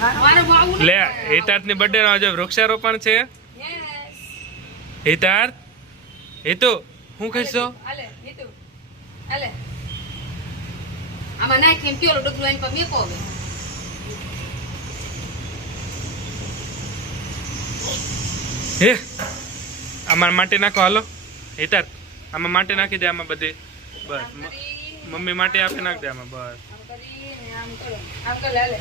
લે હિતાર્થની બર્થડે નો આજે વૃક્ષારોપણ છે. હિતાર્થ હેતુ હું કહીશો હાલે નીતુ હાલે. આમાં નાખ એમ કયો ડગલું એમ પર મેકો હવે. હે આમાં માટે નાખો હાલો. હિતાર્થ આમાં માટે નાખી દે આમાં બધી. બસ મમ્મી માટે આપી નાખ દે આમાં બસ. આમ કરી આમ કરો. આમ કર હાલે.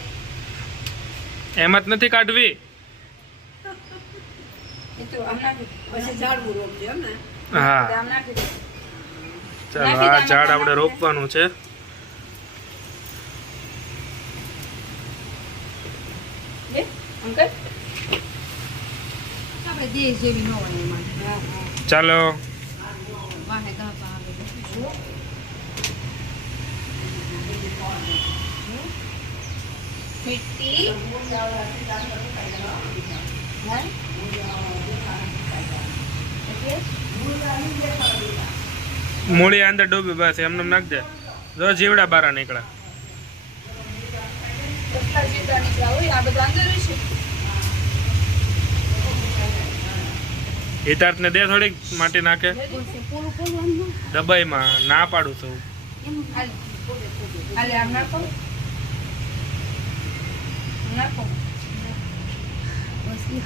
એમાં જ નથી કાઢવી. હા. આમ નાખી દે. ચાલો આ ઝાડ આપણે રોપવાનું છે. લે આમ કર આપણે દેશ જેવી ન હોય એમાં. હા હા. ચાલો. મૂળી અંદર ડૂબી બસ એમને એમ નાખ દે. જો જીવડા બારા રહેશે હિતાર્થ ને દે થોડીક માટી નાખે. દબાઈમાં ના પાડું છું. હાલે હાલે આમ નાખો નાખો બસ ઈ.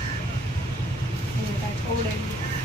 એને કાંઈ ખવડાવી.